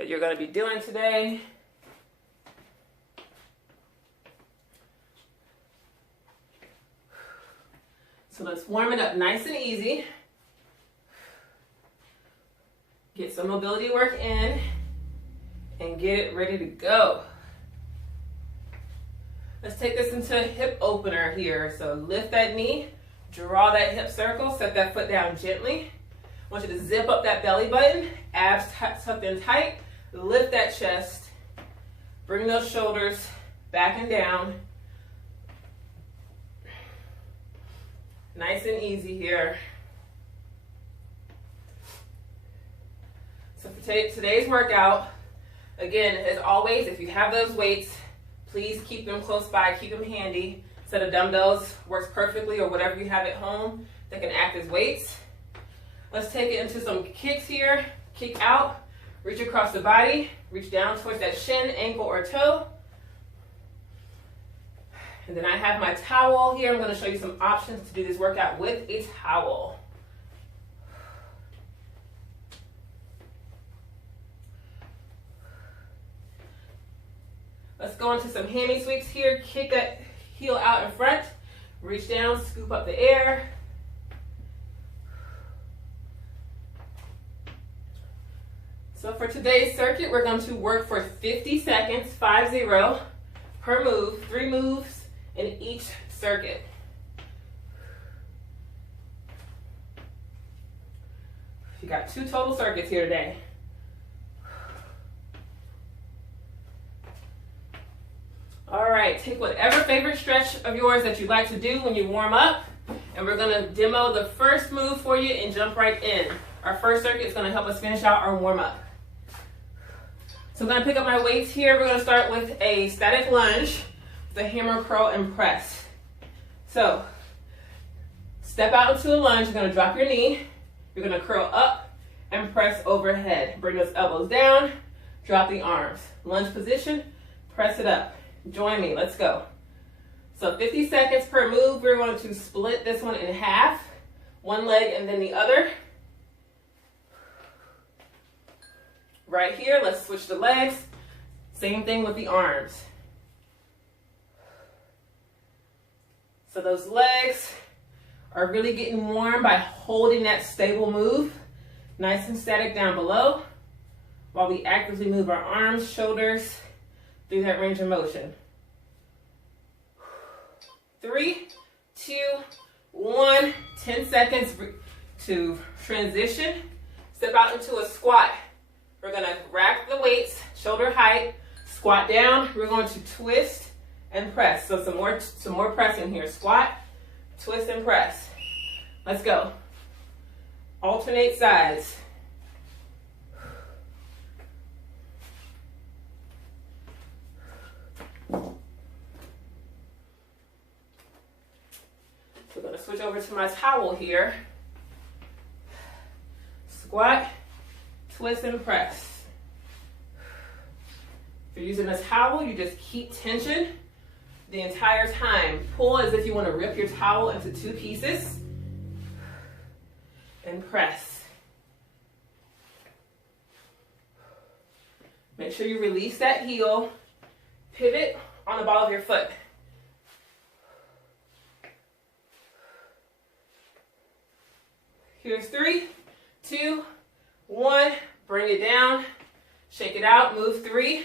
that you're going to be doing today. So let's warm it up nice and easy. Get some mobility work in and get it ready to go. Let's take this into a hip opener here. So lift that knee, draw that hip circle, set that foot down gently. I want you to zip up that belly button, abs tucked in tight, lift that chest, bring those shoulders back and down. Nice and easy here. So for today's workout, again, as always, if you have those weights, please keep them close by, keep them handy. Set of dumbbells works perfectly, or whatever you have at home that can act as weights. Let's take it into some kicks here. Kick out, reach across the body, reach down towards that shin, ankle, or toe. And then I have my towel here. I'm going to show you some options to do this workout with a towel. Let's go into some hammy sweeps here. Kick that heel out in front. Reach down, scoop up the air. So for today's circuit, we're going to work for 50 seconds, 50, per move, 3 moves in each circuit. You got 2 total circuits here today. All right, take whatever favorite stretch of yours that you like to do when you warm up, and we're gonna demo the first move for you and jump right in. Our first circuit is gonna help us finish out our warm up. So I'm gonna pick up my weights here. We're gonna start with a static lunge, the hammer, curl, and press. So step out into a lunge, you're gonna drop your knee, you're gonna curl up and press overhead. Bring those elbows down, drop the arms. Lunge position, press it up. Join me, let's go. So 50 seconds per move. We're going to split this one in half, one leg and then the other. Right here, let's switch the legs. Same thing with the arms. So those legs are really getting warm by holding that stable move, nice and static down below, while we actively move our arms, shoulders, through that range of motion. 3, 2, 1, 10 seconds to transition. Step out into a squat. We're gonna rack the weights, shoulder height, squat down. We're going to twist and press. So some more pressing here. Squat, twist and press. Let's go. Alternate sides. We're going to switch over to my towel here. Squat, twist, and press. If you're using a towel, you just keep tension the entire time. Pull as if you want to rip your towel into 2 pieces. And press. Make sure you release that heel. Pivot on the ball of your foot. Here's 3, 2, 1. Bring it down. Shake it out. Move 3.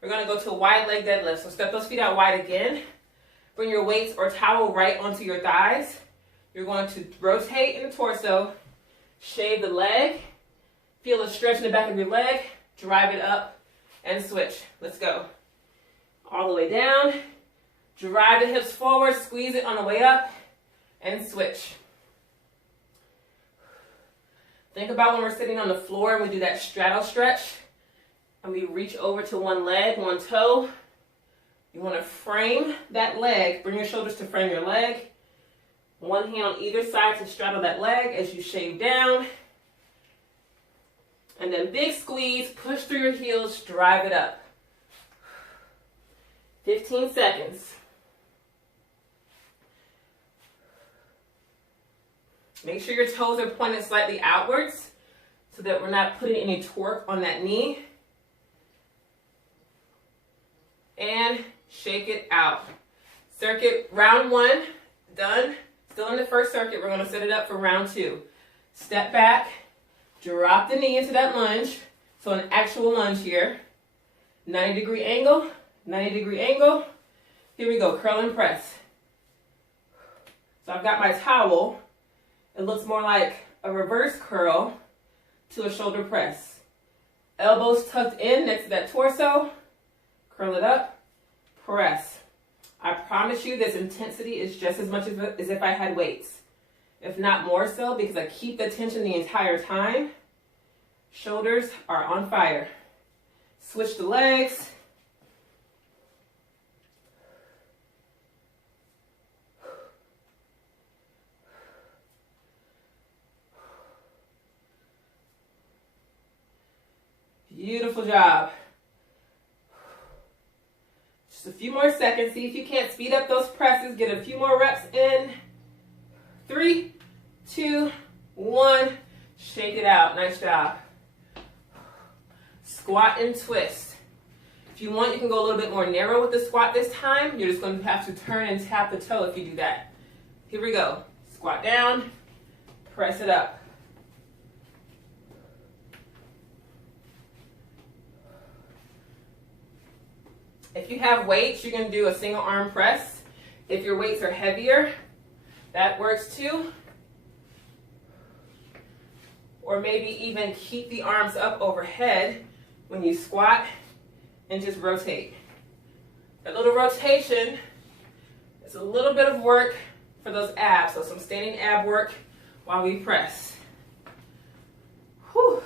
We're going to go to a wide leg deadlift. So step those feet out wide again. Bring your weights or towel right onto your thighs. You're going to rotate in the torso. Shave the leg. Feel a stretch in the back of your leg. Drive it up and switch. Let's go. All the way down. Drive the hips forward. Squeeze it on the way up and switch. Think about when we're sitting on the floor and we do that straddle stretch and we reach over to one leg, one toe. You want to frame that leg. Bring your shoulders to frame your leg. One hand on either side to straddle that leg as you shave down. And then big squeeze, push through your heels, drive it up. 15 seconds. Make sure your toes are pointed slightly outwards so that we're not putting any torque on that knee. and shake it out. Circuit round 1, done. Still in the first circuit, we're gonna set it up for round 2. Step back, drop the knee into that lunge. So an actual lunge here. 90-degree angle, 90-degree angle. Here we go, curl and press. So I've got my towel. It looks more like a reverse curl to a shoulder press. Elbows tucked in next to that torso. Curl it up, press. I promise you this intensity is just as much as if I had weights. If not more so, because I keep the tension the entire time. Shoulders are on fire. Switch the legs. Beautiful job. Just a few more seconds. See if you can't speed up those presses. Get a few more reps in. 3, 2, 1. Shake it out. Nice job. Squat and twist. If you want, you can go a little bit more narrow with the squat this time. You're just going to have to turn and tap the toe if you do that. Here we go. Squat down. Press it up. If you have weights, you can do a single arm press. If your weights are heavier, that works too. Or maybe even keep the arms up overhead when you squat and just rotate. That little rotation is a little bit of work for those abs. So some standing ab work while we press. Whew.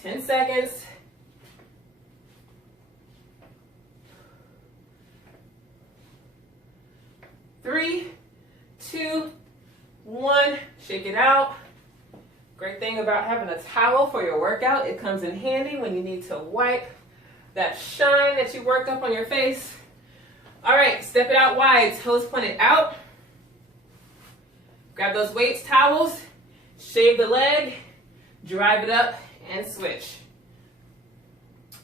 10 seconds. Three, 2, 1. Shake it out. Great thing about having a towel for your workout, it comes in handy when you need to wipe that shine that you worked up on your face. All right, step it out wide, toes pointed out. Grab those weights, towels, shave the leg, drive it up, and switch.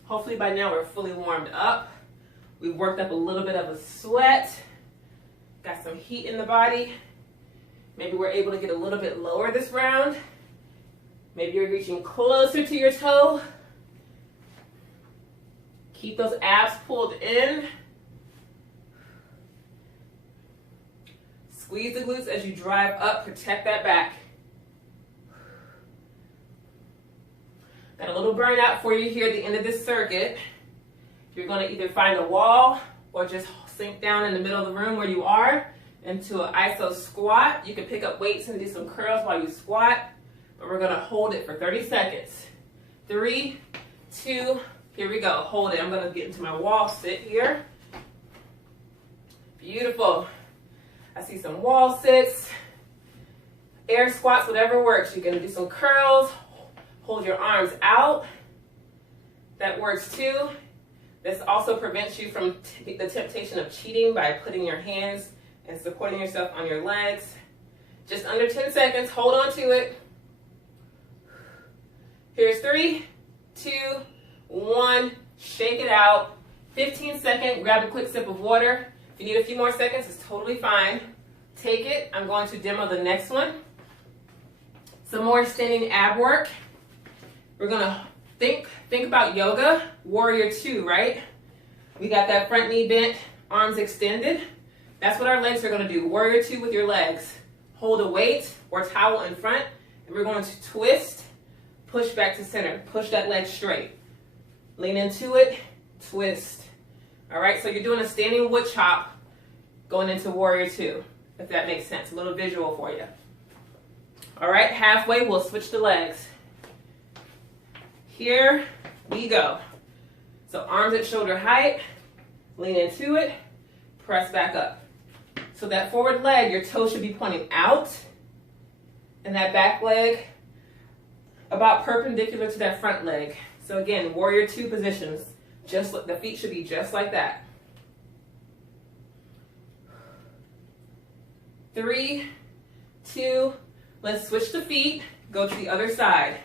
Hopefully by now we're fully warmed up. We've worked up a little bit of a sweat. Got some heat in the body. Maybe we're able to get a little bit lower this round. Maybe you're reaching closer to your toe. Keep those abs pulled in. Squeeze the glutes as you drive up. Protect that back. Got a little burnout for you here at the end of this circuit. You're going to either find a wall or just sink down in the middle of the room where you are into an iso squat. You can pick up weights and do some curls while you squat, but we're going to hold it for 30 seconds. 3, 2, here we go. Hold it. I'm going to get into my wall sit here. Beautiful. I see some wall sits, air squats, whatever works. You're going to do some curls. Hold your arms out. That works too. This also prevents you from the temptation of cheating by putting your hands and supporting yourself on your legs. Just under 10 seconds. Hold on to it. Here's 3, 2, 1. Shake it out. 15 seconds. Grab a quick sip of water. If you need a few more seconds, it's totally fine. Take it. I'm going to demo the next one. Some more standing ab work. We're going to think about yoga, warrior 2, right? We got that front knee bent, arms extended. That's what our legs are going to do. Warrior 2 with your legs. Hold a weight or towel in front, and we're going to twist, push back to center. Push that leg straight. Lean into it, twist. All right, so you're doing a standing wood chop going into warrior 2, if that makes sense. A little visual for you. All right, halfway, we'll switch the legs. Here we go. So arms at shoulder height, lean into it, press back up. So that forward leg, your toe should be pointing out, and that back leg about perpendicular to that front leg. So again, warrior 2 positions. Just the feet should be just like that. 3, 2, let's switch the feet, go to the other side.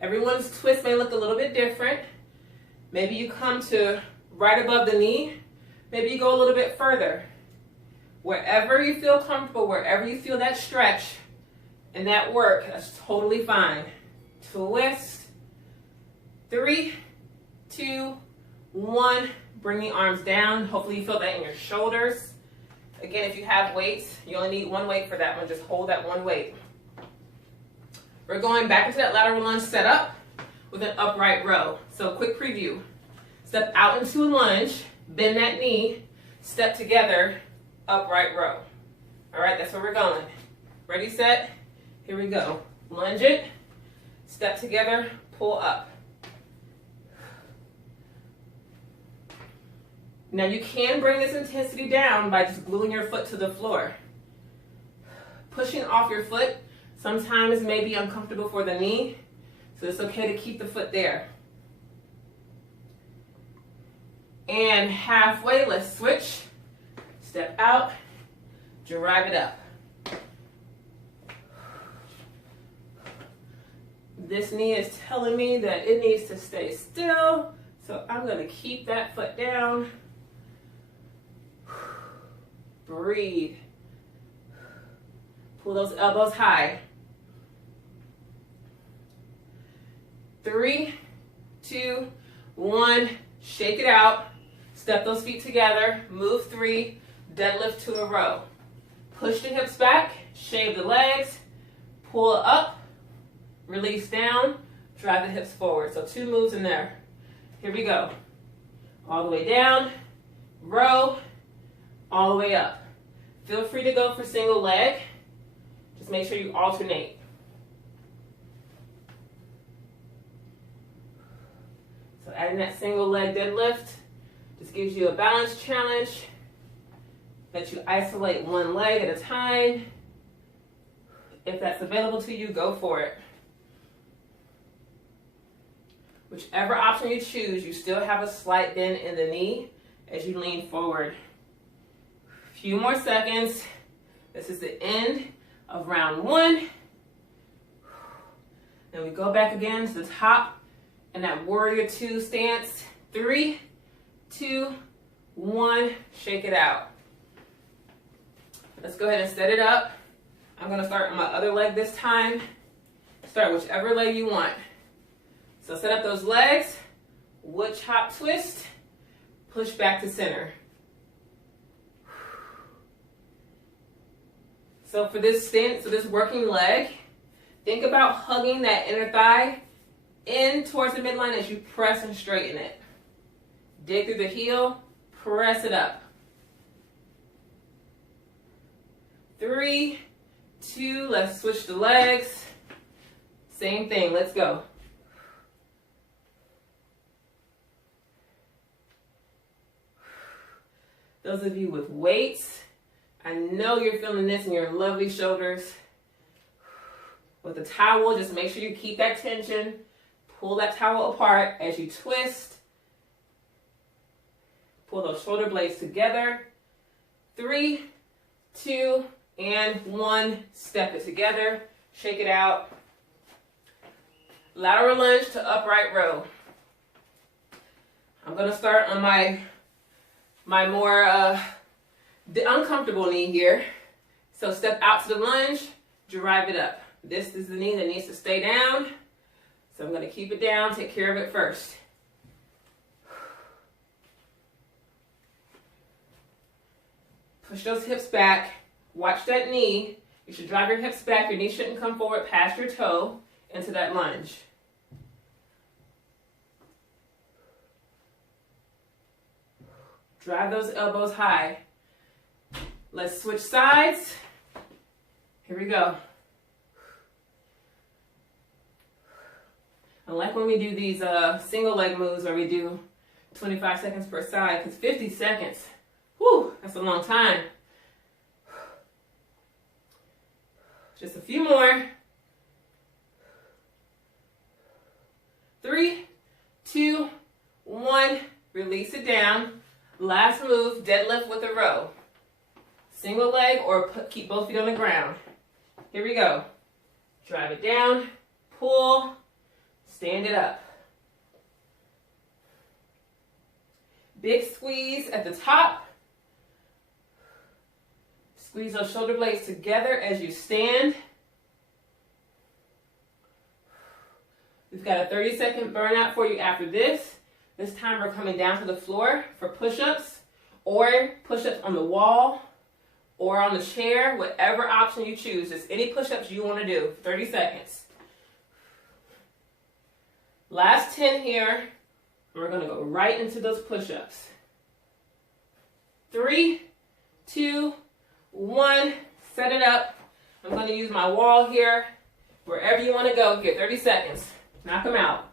Everyone's twist may look a little bit different. Maybe you come to right above the knee. Maybe you go a little bit further. Wherever you feel comfortable, wherever you feel that stretch and that work, that's totally fine. Twist. 3, 2, 1. Bring the arms down. Hopefully you feel that in your shoulders. Again, if you have weights, you only need one weight for that one. Just hold that one weight. We're going back into that lateral lunge setup with an upright row. So quick preview. Step out into a lunge, bend that knee, step together, upright row. All right, that's where we're going. Ready, set, here we go. Lunge it, step together, pull up. Now you can bring this intensity down by just gluing your foot to the floor. Pushing off your foot sometimes may be uncomfortable for the knee, so it's okay to keep the foot there. And halfway, let's switch. Step out, drive it up. This knee is telling me that it needs to stay still, so I'm going to keep that foot down. Breathe. Pull those elbows high. 3, 2, 1. Shake it out. Step those feet together. Move 3. Deadlift to a row. Push the hips back. Shave the legs. Pull up. Release down. Drive the hips forward. So 2 moves in there. Here we go. All the way down. Row. All the way up. Feel free to go for single leg. Just make sure you alternate. So adding that single leg deadlift just gives you a balance challenge. Let you isolate one leg at a time. If that's available to you, go for it. Whichever option you choose, you still have a slight bend in the knee as you lean forward. Few more seconds. This is the end of round 1. Then we go back again to the top in that warrior 2 stance. 3, 2, 1. Shake it out. Let's go ahead and set it up. I'm going to start on my other leg this time. Start whichever leg you want. So set up those legs. Wood chop twist. Push back to center. So for this stance, so this working leg, think about hugging that inner thigh in towards the midline as you press and straighten it. Dig through the heel, press it up. 3, 2, let's switch the legs. Same thing, let's go. Those of you with weights, I know you're feeling this in your lovely shoulders. With the towel, just make sure you keep that tension. Pull that towel apart as you twist. Pull those shoulder blades together. 3, 2, and 1. Step it together. Shake it out. Lateral lunge to upright row. I'm going to start on my more uncomfortable knee here. So step out to the lunge, drive it up. This is the knee that needs to stay down. So I'm going to keep it down, take care of it first. Push those hips back. Watch that knee. You should drive your hips back. Your knee shouldn't come forward past your toe into that lunge. Drive those elbows high. Let's switch sides. Here we go. I like when we do these single leg moves where we do 25 seconds per side, because 50 seconds, whew, that's a long time. Just a few more. 3, 2, 1, release it down. Last move, deadlift with a row. Single leg or keep both feet on the ground. Here we go. Drive it down, pull, Stand it up. Big squeeze at the top. Squeeze those shoulder blades together as you stand. We've got a 30-second burnout for you after this. This time we're coming down to the floor for push-ups or push-ups on the wall or on the chair, whatever option you choose. Just any push-ups you want to do. 30 seconds. Last 10 here. We're going to go right into those push-ups. 3, 2, 1. Set it up. I'm going to use my wall here. Wherever you want to go here. 30 seconds. Knock them out.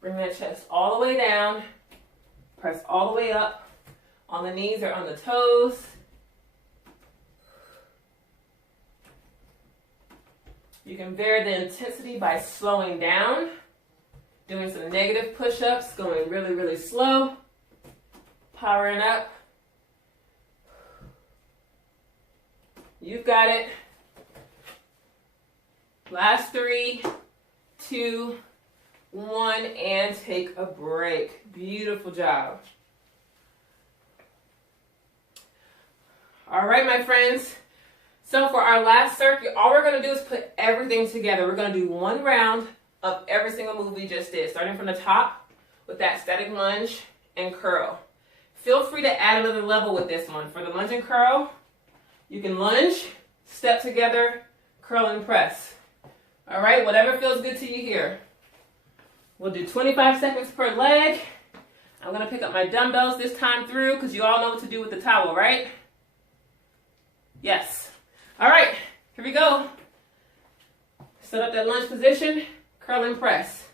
Bring that chest all the way down. Press all the way up on the knees or on the toes. You can vary the intensity by slowing down, doing some negative push-ups, going really, really slow, powering up. You've got it. Last 3, 2, 1, and take a break. Beautiful job. All right, my friends. So for our last circuit, all we're going to do is put everything together. We're going to do one round of every single move we just did, starting from the top with that static lunge and curl. Feel free to add another level with this one. For the lunge and curl, you can lunge, step together, curl and press. All right, whatever feels good to you here. We'll do 25 seconds per leg. I'm going to pick up my dumbbells this time through because you all know what to do with the towel, right? Yes. All right, here we go. Set up that lunge position, curl and press.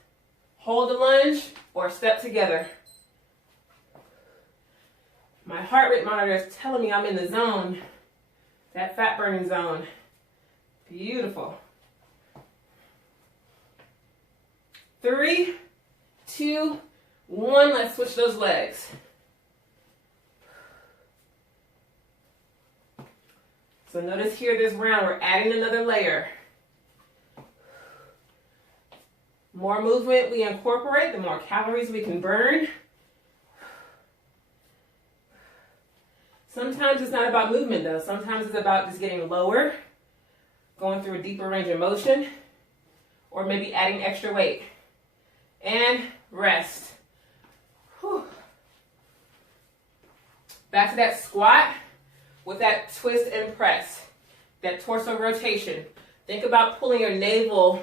Hold the lunge or step together. My heart rate monitor is telling me I'm in the zone, that fat burning zone. Beautiful. 3, 2, 1, let's switch those legs. So notice here this round, we're adding another layer. More movement we incorporate, the more calories we can burn. Sometimes it's not about movement though. Sometimes it's about just getting lower, going through a deeper range of motion, or maybe adding extra weight. And rest. Whew. Back to that squat with that twist and press, that torso rotation. Think about pulling your navel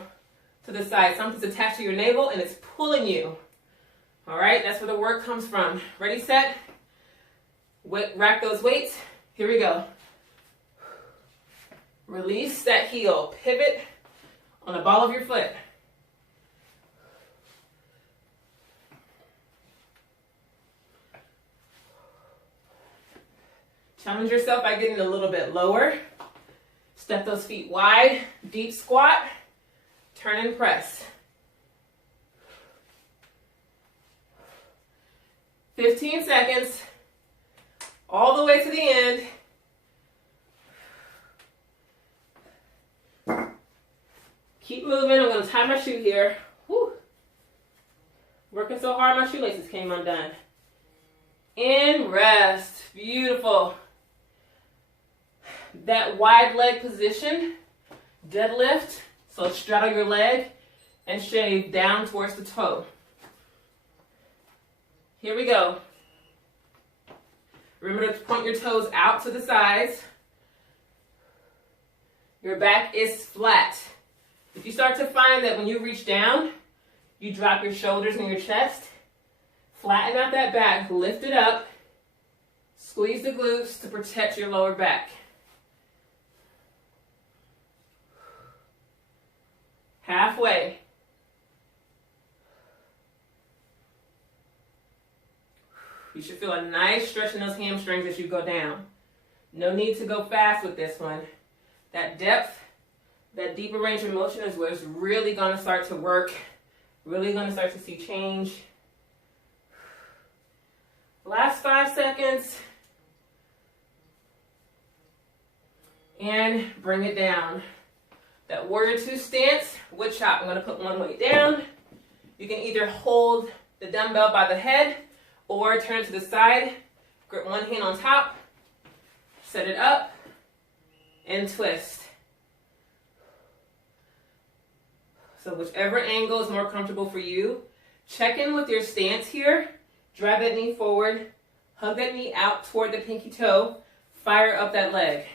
to the side. Something's attached to your navel and it's pulling you. All right, that's where the work comes from. Ready, set, rack those weights. Here we go. Release that heel, pivot on the ball of your foot. Challenge yourself by getting a little bit lower. Step those feet wide, deep squat, turn and press. 15 seconds, all the way to the end. Keep moving. I'm going to tie my shoe here. Whew. Working so hard, my shoelaces came undone. And rest. Beautiful. That wide leg position, deadlift, so straddle your leg and shave down towards the toe. Here we go. Remember to point your toes out to the sides. Your back is flat. If you start to find that when you reach down, you drop your shoulders and your chest, flatten out that back, lift it up, squeeze the glutes to protect your lower back. Halfway. You should feel a nice stretch in those hamstrings as you go down. No need to go fast with this one. That depth, that deeper range of motion is where it's really going to start to work, really going to start to see change. Last 5 seconds. and bring it down. That warrior two stance, wood chop. I'm gonna put one weight down. You can either hold the dumbbell by the head or turn to the side, grip one hand on top, set it up, and twist. So whichever angle is more comfortable for you. Check in with your stance here. Drive that knee forward, hug that knee out toward the pinky toe, fire up that leg.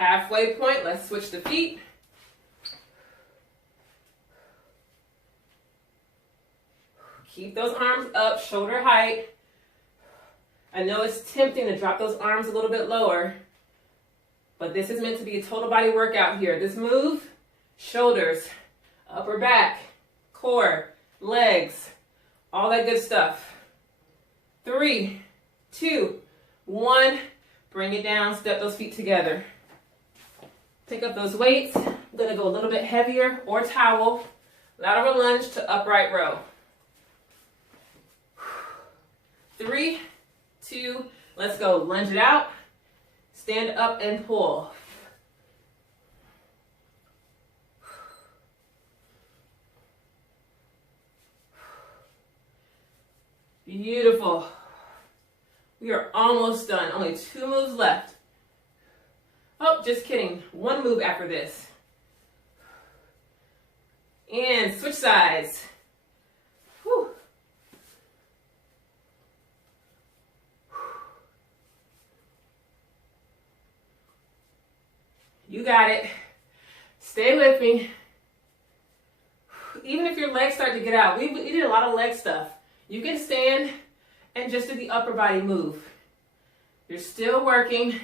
Halfway point, let's switch the feet. Keep those arms up, shoulder height. I know it's tempting to drop those arms a little bit lower, but this is meant to be a total body workout here. This move, shoulders, upper back, core, legs, all that good stuff. 3, 2, 1, bring it down, step those feet together. Pick up those weights. I'm gonna go a little bit heavier or towel. Lateral lunge to upright row. 3, 2, let's go. Lunge it out. Stand up and pull. Beautiful. We are almost done. Only 2 moves left. Oh, just kidding. 1 move after this. And switch sides. Whew. You got it. Stay with me. Even if your legs start to get out, we did a lot of leg stuff. You can stand and just do the upper body move. You're still working.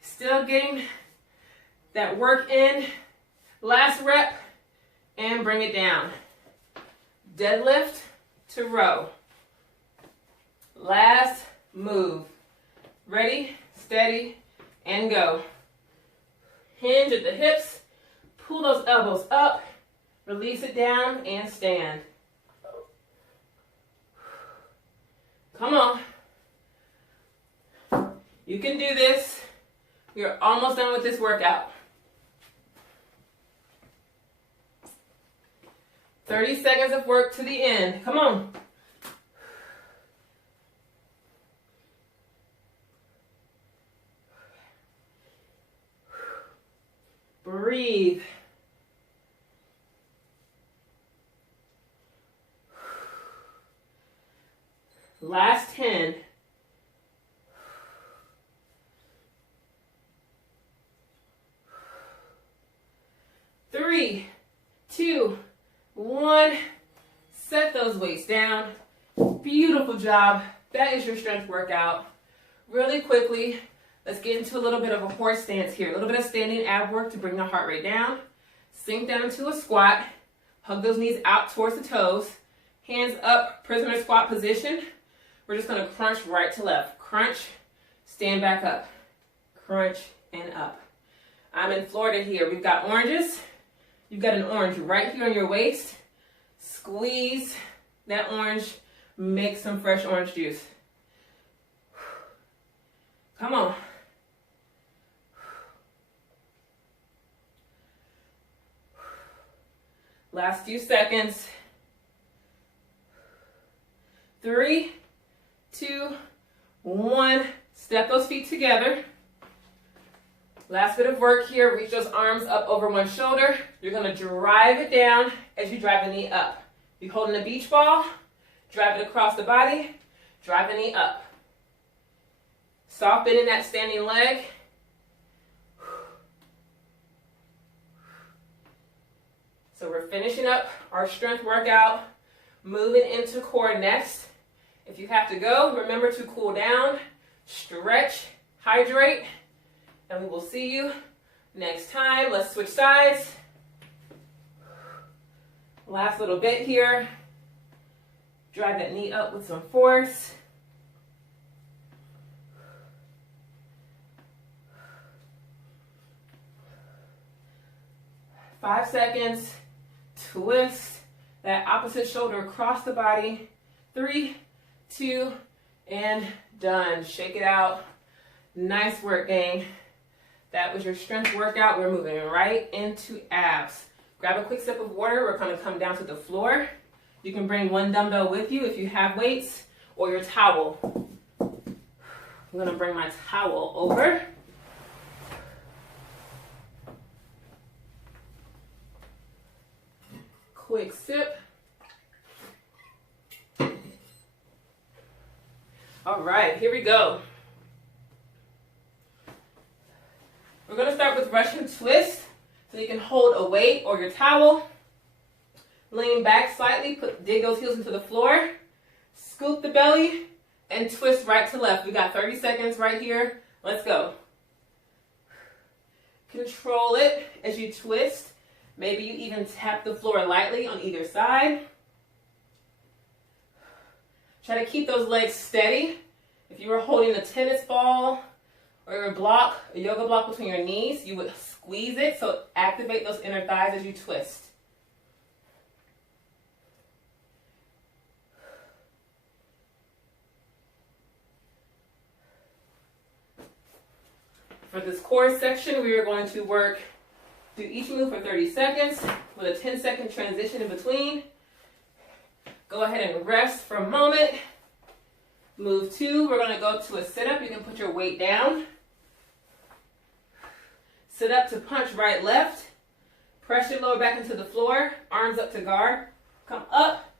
Still getting that work in. Last rep, and bring it down. Deadlift to row. Last move. Ready, steady, and go. Hinge at the hips. Pull those elbows up. Release it down and stand. Come on. You can do this. You're almost done with this workout. 30 seconds of work to the end. Come on. Breathe. Last 10. Three, 2, 1. Set those weights down. Beautiful job. That is your strength workout. Really quickly, let's get into a little bit of a horse stance here. A little bit of standing ab work to bring the heart rate down. Sink down into a squat. Hug those knees out towards the toes. Hands up, prisoner squat position. We're just going to crunch right to left. Crunch, stand back up. Crunch and up. I'm in Florida here. We've got oranges. You've got an orange right here on your waist. Squeeze that orange. Make some fresh orange juice. Come on. Last few seconds. 3, 2, 1. Step those feet together. Last bit of work here. Reach those arms up over one shoulder. You're going to drive it down as you drive the knee up. You're holding a beach ball. Drive it across the body. Drive the knee up. Soft bend in that standing leg. So we're finishing up our strength workout. Moving into core next. If you have to go, remember to cool down, stretch, hydrate. And we will see you next time. Let's switch sides. Last little bit here. Drive that knee up with some force. Five seconds. Twist. that opposite shoulder across the body. 3, 2, and done. Shake it out. Nice work, gang. That was your strength workout. We're moving right into abs. Grab a quick sip of water. We're going to come down to the floor. You can bring one dumbbell with you if you have weights, or your towel. I'm going to bring my towel over. Quick sip. All right, here we go. We're going to start with Russian twist. So you can hold a weight or your towel. Lean back slightly, dig those heels into the floor. Scoop the belly and twist right to left. We got 30 seconds right here. Let's go. Control it as you twist. Maybe you even tap the floor lightly on either side. Try to keep those legs steady. If you were holding a tennis ball or your block, a yoga block between your knees, you would squeeze it, so activate those inner thighs as you twist. For this core section, we are going to do each move for 30 seconds with a 10-second transition in between. Go ahead and rest for a moment. Move 2, we're going to go to a sit-up. You can put your weight down. Sit up to punch right, left. Press your lower back into the floor. Arms up to guard. Come up,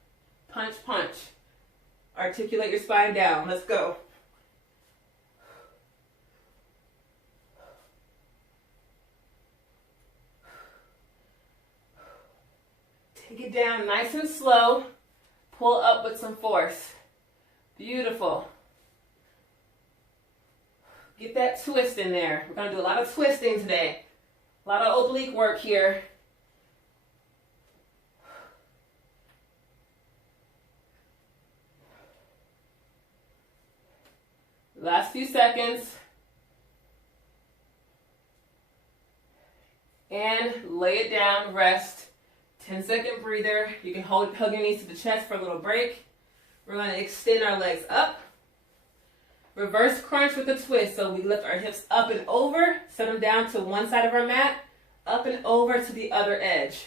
punch, punch. Articulate your spine down. Let's go. Take it down nice and slow. Pull up with some force. Beautiful. Get that twist in there. We're going to do a lot of twisting today. A lot of oblique work here. Last few seconds. And lay it down, rest. 10-second breather. You can hug your knees to the chest for a little break. We're going to extend our legs up. Reverse crunch with a twist. So we lift our hips up and over, set them down to one side of our mat, up and over to the other edge.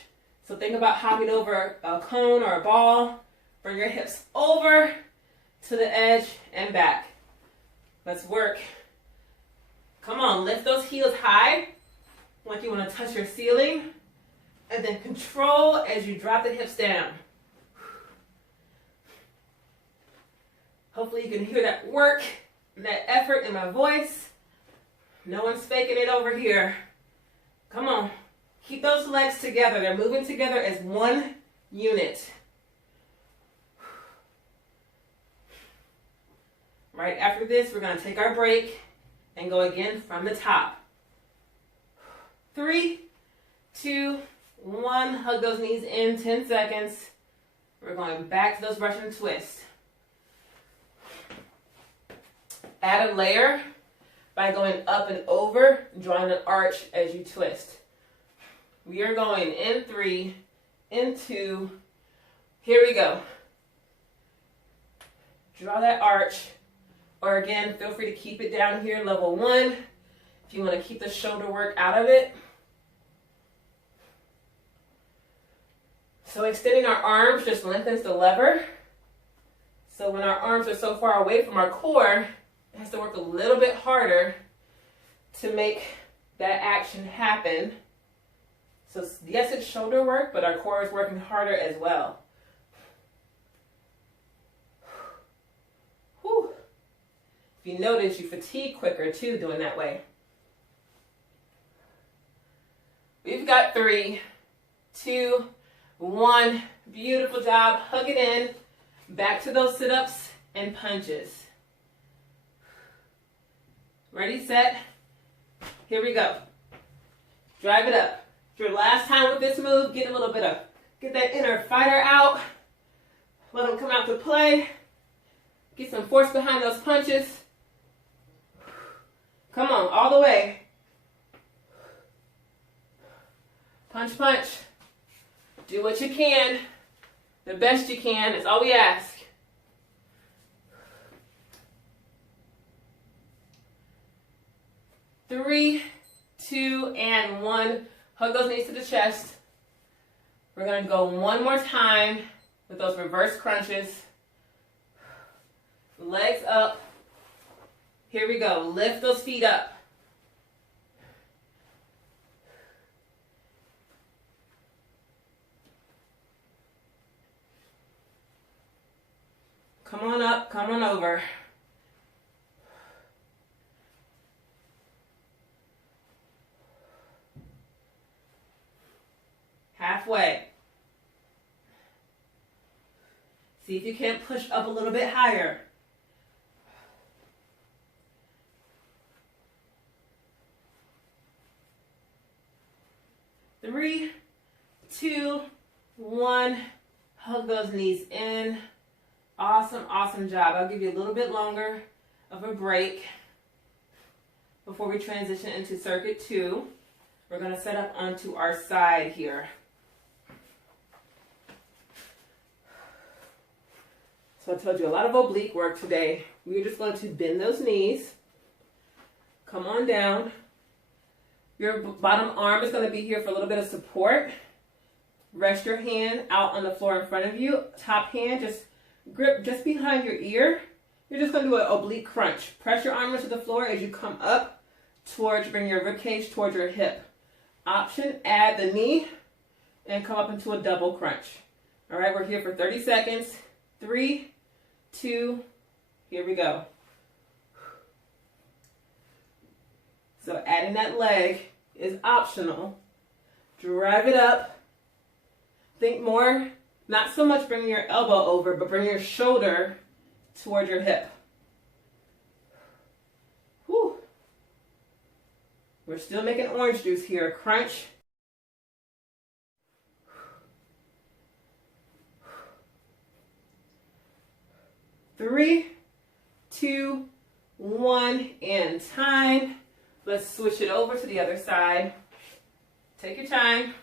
So think about hopping over a cone or a ball. Bring your hips over to the edge and back. Let's work. Come on, lift those heels high, like you want to touch your ceiling. And then control as you drop the hips down. Hopefully you can hear that work, that effort in my voice. No one's faking it over here. Come on. Keep those legs together. They're moving together as one unit. Right after this, we're going to take our break and go again from the top. 3, 2, 1. Hug those knees in, 10 seconds. We're going back to those Russian twists. Add a layer by going up and over, drawing an arch as you twist. We are going in 3, in 2. Here we go. Draw that arch. Or again, feel free to keep it down here, level 1. If you want to keep the shoulder work out of it. So extending our arms just lengthens the lever. So when our arms are so far away from our core, it has to work a little bit harder to make that action happen. So yes, it's shoulder work, but our core is working harder as well. Whew. If you notice, you fatigue quicker too doing that way. We've got 3, 2, 1. Beautiful job. Hug it in. Back to those sit-ups and punches. Ready, set. Here we go. Drive it up. Your last time with this move, get that inner fighter out. Let them come out to play. Get some force behind those punches. Come on, all the way. Punch, punch. Do what you can. The best you can, that's all we ask. Three, two, and one. Hug those knees to the chest. We're going to go one more time with those reverse crunches. Legs up. Here we go. Lift those feet up. Come on up, come on over. Halfway. See if you can't push up a little bit higher. Three, two, one. Hug those knees in. Awesome, awesome job. I'll give you a little bit longer of a break before we transition into circuit 2. We're going to set up onto our side here. So I told you a lot of oblique work today. We're just going to bend those knees. Come on down. Your bottom arm is going to be here for a little bit of support. Rest your hand out on the floor in front of you. Top hand, just grip just behind your ear. You're just going to do an oblique crunch. Press your arm into the floor as you come up towards, bring your rib cage towards your hip. Option, add the knee and come up into a double crunch. All right, we're here for 30 seconds. 3, 2, here we go. So adding that leg is optional. Drive it up. Think more, not so much bringing your elbow over, but bring your shoulder toward your hip. Whew. We're still making orange juice here. Crunch. Three, two, one, and time. Let's switch it over to the other side. Take your time.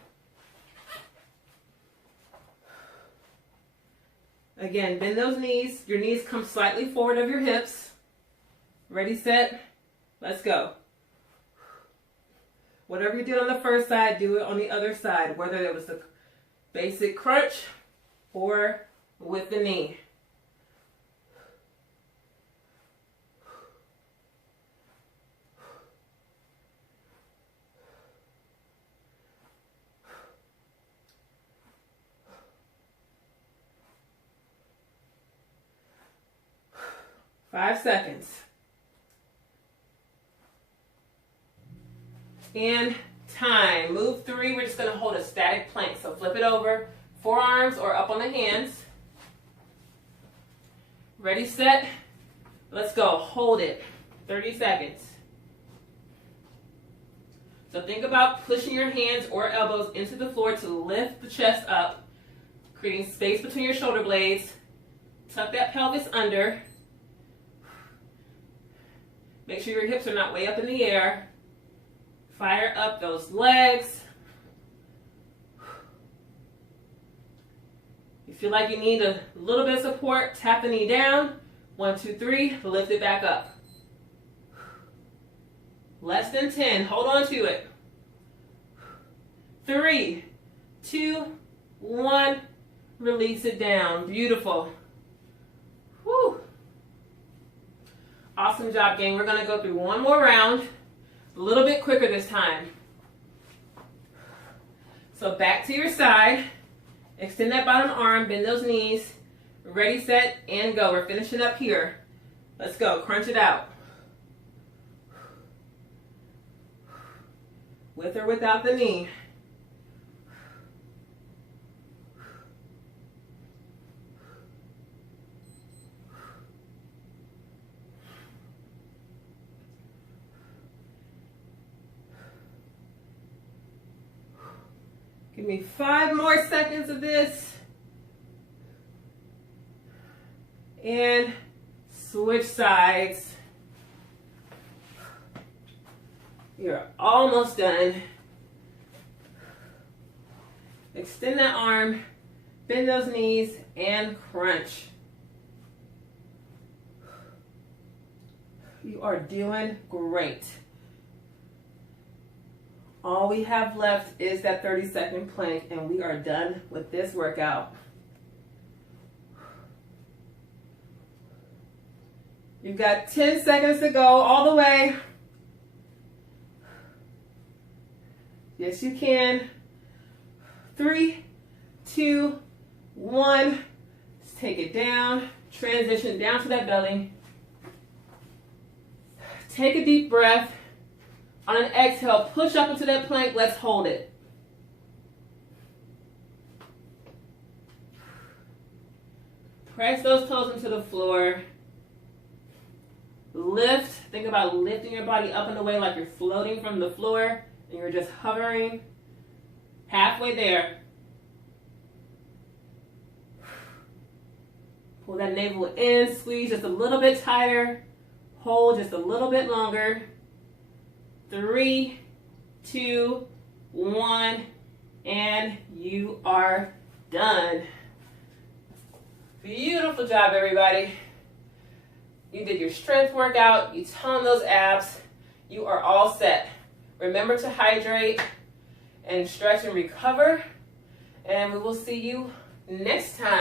Again, bend those knees. Your knees come slightly forward of your hips. Ready, set, let's go. Whatever you did on the first side, do it on the other side, whether it was the basic crunch or with the knee. Five seconds. And time. Move 3. We're just going to hold a static plank. So flip it over. Forearms or up on the hands. Ready, set. Let's go. Hold it. 30 seconds. So think about pushing your hands or elbows into the floor to lift the chest up, creating space between your shoulder blades. Tuck that pelvis under. Make sure your hips are not way up in the air. Fire up those legs. You feel like you need a little bit of support, tap the knee down. 1, 2, 3, lift it back up. Less than 10, hold on to it. 3, 2, 1, release it down. Beautiful. Whew. Awesome job, gang. We're going to go through one more round, a little bit quicker this time. So back to your side. Extend that bottom arm, bend those knees. Ready, set, and go. We're finishing up here. Let's go. Crunch it out. With or without the knee. Give me 5 more seconds of this. And switch sides. You're almost done. Extend that arm Bend those knees and crunch. You are doing great. All we have left is that 30-second plank, and we are done with this workout. You've got 10 seconds to go all the way. Yes, you can. 3, 2, 1. Just take it down. Transition down to that belly. Take a deep breath. On an exhale, push up into that plank. Let's hold it. Press those toes into the floor. Lift. Think about lifting your body up and away like you're floating from the floor and you're just hovering halfway there. Pull that navel in, squeeze just a little bit tighter. Hold just a little bit longer. 3, 2, 1, and you are done. Beautiful job, everybody. You did your strength workout, you toned those abs, you are all set. Remember to hydrate and stretch and recover, and we will see you next time.